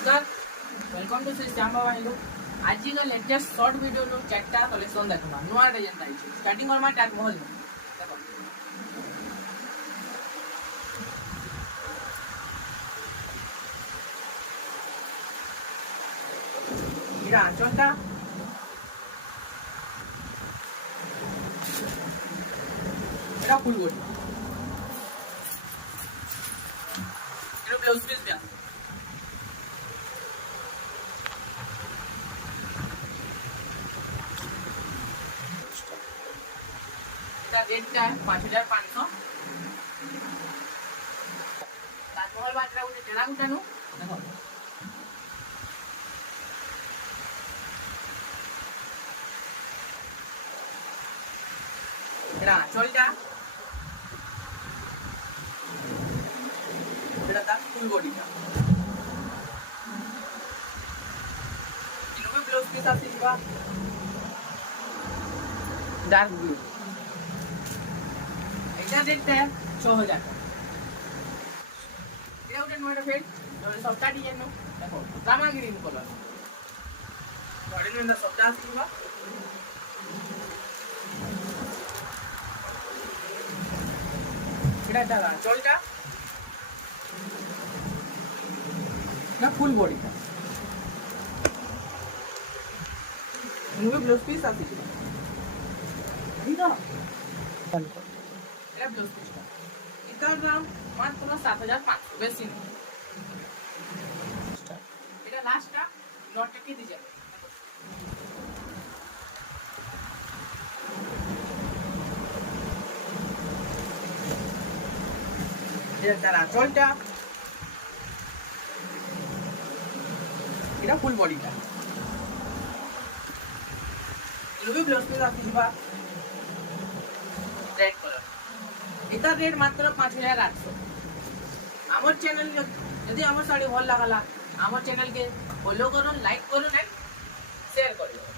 नमस्कार welcome to Shri Shyam Baba hello आज का लेटेस्ट शॉर्ट वीडियो नो चारटा कलेक्शन देखना नुआ डिजाइन आइछ स्टार्टिंग करबा ताजमहल देखो इरा आंचलटा एटा फुल गोल एटा ब्लाउज पीस दिया रेटटा 5500 ताजमहल बाटरा गोटे टेराकोटा नु देखो एटा आंचलटा एटा ता फुल बॉडीटा इनो ब्लाउज पीस आसीबा डार्क ब्लू এটা রেটটা 6000 টাকা এটা ওটা নয়টা ফেল তাহলে সবটা ডিজাইন নো দেখো রামা গ্রিন কালার বডি নো সবটা আসিবা এটা দাদা চলটা না ফুল বডিটা নুবে ব্লাউজ পিস আসিবা ঠিক আছে ब्लाउज पीस इतर दाम मात्र 7500 बेसी এটা লাস্টটা নটটা কি দিছে এটা দাঁড়া চলটা এটা ফুল বডিটা লুবি ব্লাউজ পিস আসিবা রেড কালার इतर रेट मात्र 5800 आमर चैनल यदि आमर साड़ी भल लागला आमर चैनल के फॉलो करो लाइक करो एंड शेयर करो।